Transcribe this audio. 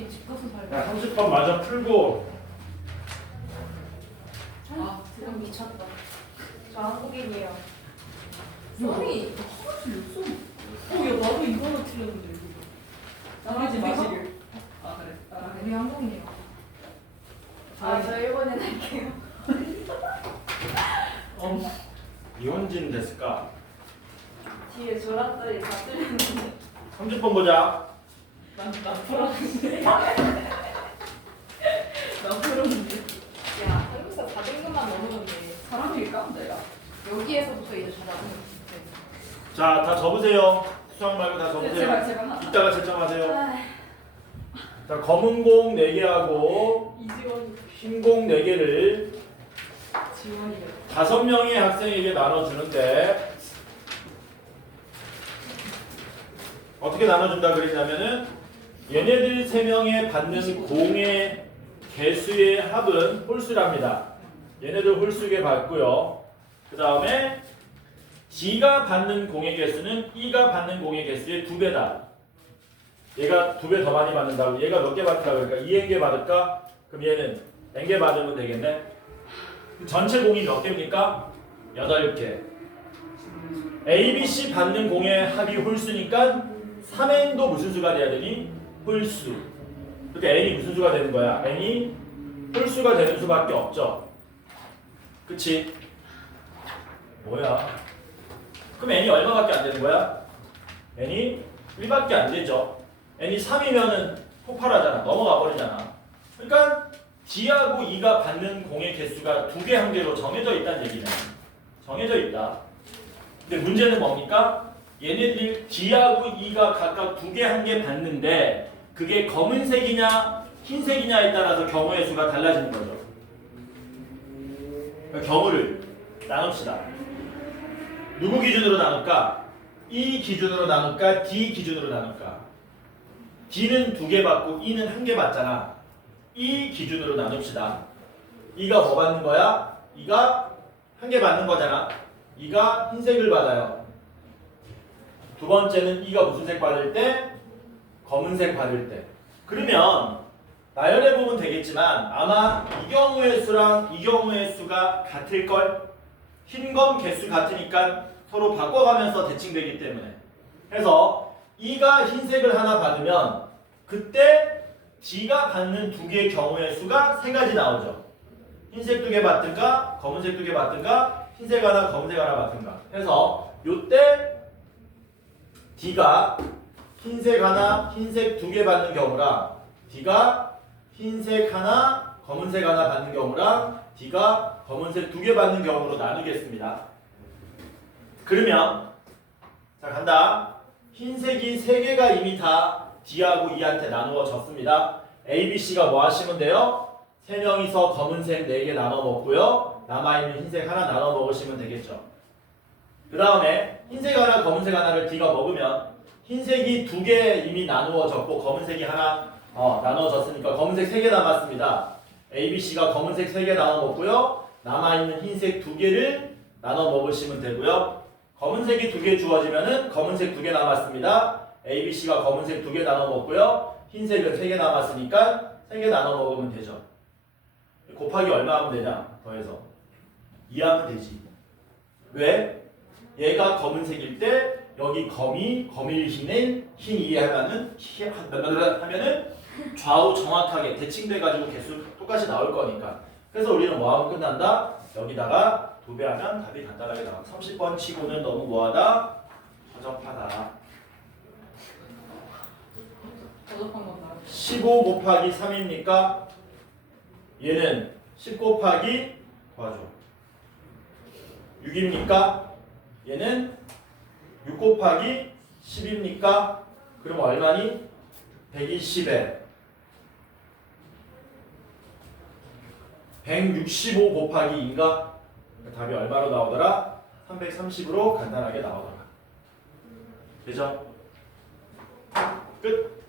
어차피 집 가서 살고. 야 30번 마저 풀고 아, 그럼 미쳤다. 저 한국인이에요. 썸이 하나 틀렸어. 어, 야, 나도 이거 하나 틀렸는데. 이거. 따라하지 마시길. 아, 그래. 따라해. 우리 한국인이요. 아, 저 일본인 할게요. 어. 이혼진 됐을까? 뒤에 조랑들이 다 틀렸는데. 30번 보자. 난, 나 풀었는데. 나 풀었는데. 야, 한국사 4등급만 넘어졌네. 사람일까? 내가. 여기에서부터 이제 잘하는 거 자, 다 적으세요. 수학 말고 다 제발, 적으세요. 제발 하나. 이따가 채점하세요. 아, 자, 검은 공 4개하고 이지원 흰 공 4개를 지원이래. 다섯 명의 학생에게 나눠주는데 어떻게 나눠준다 그랬냐면은 얘네들 세 명에 받는 공의 개수의 합은 홀수랍니다. 얘네들 홀수게 받고요. 그 다음에 D가 받는 공의 개수는 E가 받는 공의 개수의 두 배다. 얘가 두 배 더 많이 받는다고. 얘가 몇 개 받을까 그러니까 2N개 받을까? 그럼 얘는 N개 받으면 되겠네. 전체 공이 몇 개입니까? 8개. A, B, C 받는 공의 합이 홀수니까 3N도 무슨 수가 돼야 되니? 홀수. 그러니까 N이 무슨 수가 되는 거야? N이 홀수가 되는 수밖에 없죠. 그치? 뭐야? 그럼 N이 얼마밖에 안 되는 거야? N이 1밖에 안 되죠. N이 3이면은 폭발하잖아. 넘어가 버리잖아. 그러니까 D하고 E가 받는 공의 개수가 두 개 한 개로 정해져 있다는 얘기네. 정해져 있다. 근데 문제는 뭡니까? 얘네들 D하고 E가 각각 두 개 한 개 받는데 그게 검은색이냐 흰색이냐에 따라서 경우의 수가 달라지는 거죠. 그러니까 경우를 나눕시다. 누구 기준으로 나눌까? E 기준으로 나눌까? D 기준으로 나눌까? D는 두 개 받고 E는 한 개 받잖아. 이 기준으로 나눕시다. 이가 뭐 받는 거야? 이가 한 개 받는 거잖아. 이가 흰색을 받아요. 두 번째는 이가 무슨 색 받을 때? 검은색 받을 때. 그러면 나열해 보면 되겠지만 아마 이 경우의 수랑 이 경우의 수가 같을 걸. 흰검 개수 같으니까 서로 바꿔가면서 대칭되기 때문에. 그래서 이가 흰색을 하나 받으면 그때 D가 받는 두 개의 경우의 수가 세 가지 나오죠. 흰색 두 개 받든가 검은색 두 개 받든가 흰색 하나 검은색 하나 받든가 해서 요때 D가 흰색 하나 흰색 두 개 받는 경우랑 D가 흰색 하나 검은색 하나 받는 경우랑 D가 검은색 두 개 받는 경우로 나누겠습니다. 그러면 자 간다. 흰색이 세 개가 이미 다 D하고 E한테 나누어졌습니다. A, B, C가 뭐 하시면 돼요? 세 명이서 검은색 네 개 나눠 먹고요. 남아있는 흰색 하나 나눠 먹으시면 되겠죠. 그 다음에 흰색 하나, 검은색 하나를 D가 먹으면 흰색이 두 개 이미 나누어졌고 검은색이 하나 어, 나눠졌으니까 검은색 세 개 남았습니다. A, B, C가 검은색 세 개 나눠 먹고요. 남아있는 흰색 두 개를 나눠 먹으시면 되고요. 검은색이 두 개 주어지면은 검은색 두 개 남았습니다. A, B, C가 검은색 두 개 나눠 먹고요. 흰색은 세 개 남았으니까 세 개 나눠 먹으면 되죠. 곱하기 얼마 하면 되냐? 더해서 2 하면 되지. 왜? 얘가 검은색일 때 여기 검이 검일 흰을 흰 이해하면은 히- 하면은 좌우 정확하게 대칭돼 가지고 개수 똑같이 나올 거니까. 그래서 우리는 뭐 하면 끝난다? 여기다가 두배 하면 답이 간단하게 나와. 30번 치고는 너무 뭐하다? 허접하다. 저접한 건 나를. 15 곱하기 3입니까? 얘는 10 곱하기 도와줘. 6입니까? 얘는 6 곱하기 10입니까? 그럼 얼마니? 120에 165 곱하기인가? 답이 얼마로 나오더라? 330으로 간단하게 나오더라. 되죠? 끝.